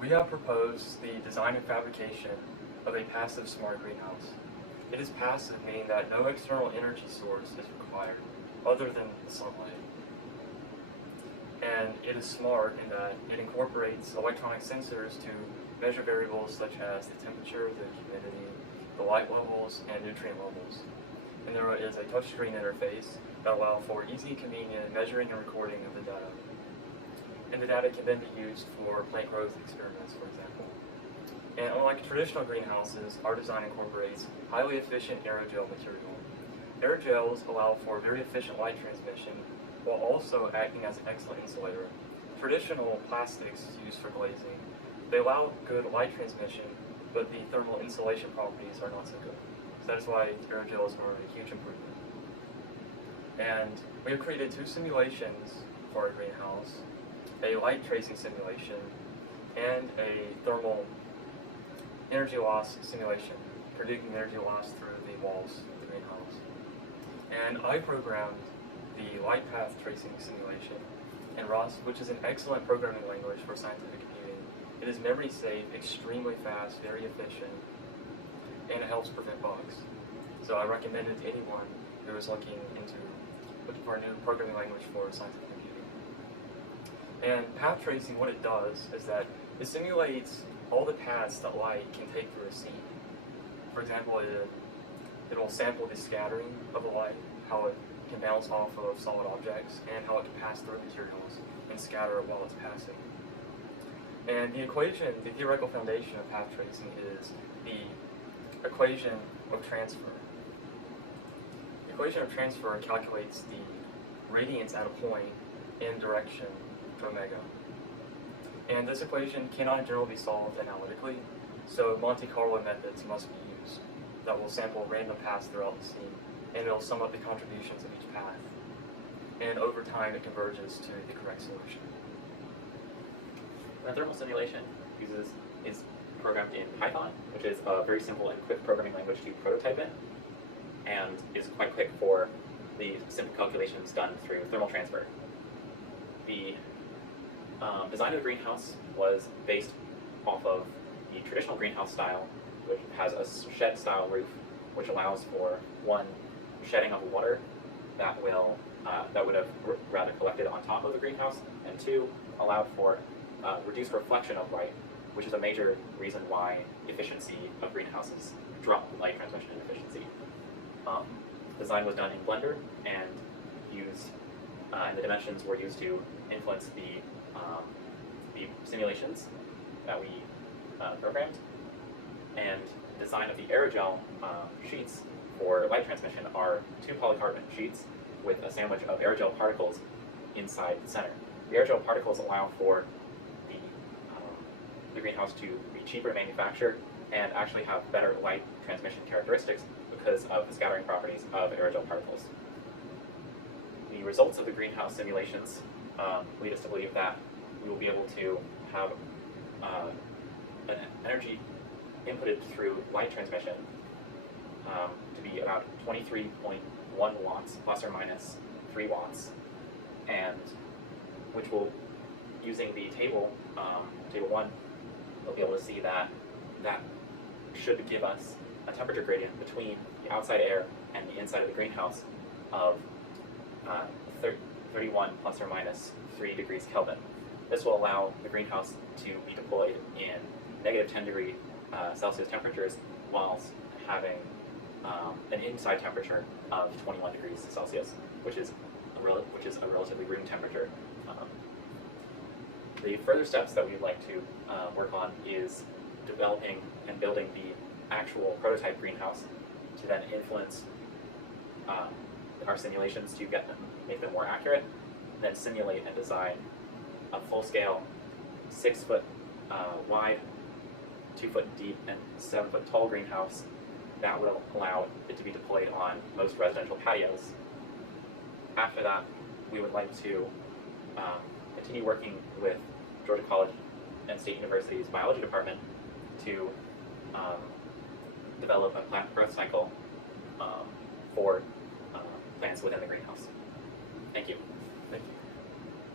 We have proposed the design and fabrication of a passive smart greenhouse. It is passive, meaning that no external energy source is required other than the sunlight. And it is smart in that it incorporates electronic sensors to measure variables such as the temperature, the humidity, the light levels, and nutrient levels. And there is a touchscreen interface that allows for easy and convenient measuring and recording of the data. And the data can then be used for plant growth experiments, for example. And unlike traditional greenhouses, our design incorporates highly efficient aerogel material. Aerogels allow for very efficient light transmission while also acting as an excellent insulator. Traditional plastics used for glazing, they allow good light transmission, but the thermal insulation properties are not so good. So that is why aerogels are a huge improvement. And we have created two simulations for our greenhouse, a light tracing simulation and a thermal energy loss simulation, predicting energy loss through the walls of the greenhouse. And I programmed the light path tracing simulation in Rust, which is an excellent programming language for scientific computing. It is memory safe, extremely fast, very efficient, and it helps prevent bugs. So I recommend it to anyone who is looking for a new programming language for scientific computing. And path tracing, what it does is that it simulates all the paths that light can take through a scene. For example, it will sample the scattering of the light, how it can bounce off of solid objects, and how it can pass through materials and scatter it while it's passing. And the equation, the theoretical foundation of path tracing is the equation of transfer. The equation of transfer calculates the radiance at a point in direction to omega. And this equation cannot generally be solved analytically, so Monte Carlo methods must be used that will sample random paths throughout the scene, and it will sum up the contributions of each path. And over time, it converges to the correct solution. The thermal simulation is programmed in Python, which is a very simple and quick programming language to prototype in, and is quite quick for the simple calculations done through thermal transfer. The design of the greenhouse was based off of the traditional greenhouse style, which has a shed-style roof, which allows for one, shedding of water that would have rather collected on top of the greenhouse, and two, allowed for reduced reflection of light, which is a major reason why efficiency of greenhouses drop light transmission efficiency. Design was done in Blender and and the dimensions were used to influence the simulations that we programmed. And design of the aerogel sheets for light transmission are two polycarbonate sheets with a sandwich of aerogel particles inside the center. The aerogel particles allow for the greenhouse to be cheaper to manufacture and actually have better light transmission characteristics because of the scattering properties of aerogel particles. The results of the greenhouse simulations lead us to believe that we will be able to have an energy inputted through light transmission to be about 23.1 watts plus or minus 3 watts, and which will, using the table, table 1, we'll be able to see that should give us a temperature gradient between the outside air and the inside of the greenhouse of 31 plus or minus 3 degrees Kelvin. This will allow the greenhouse to be deployed in negative 10 degree Celsius temperatures whilst having an inside temperature of 21 degrees Celsius, which is a relatively room temperature. The further steps that we'd like to work on is developing and building the actual prototype greenhouse to then influence our simulations to make them more accurate, then simulate and design a full-scale 6-foot wide, 2-foot deep, and 7-foot tall greenhouse that will allow it to be deployed on most residential patios. After that, we would like to continue working with Georgia College and State University's biology department to develop a plant growth cycle for plants within the greenhouse. Thank you.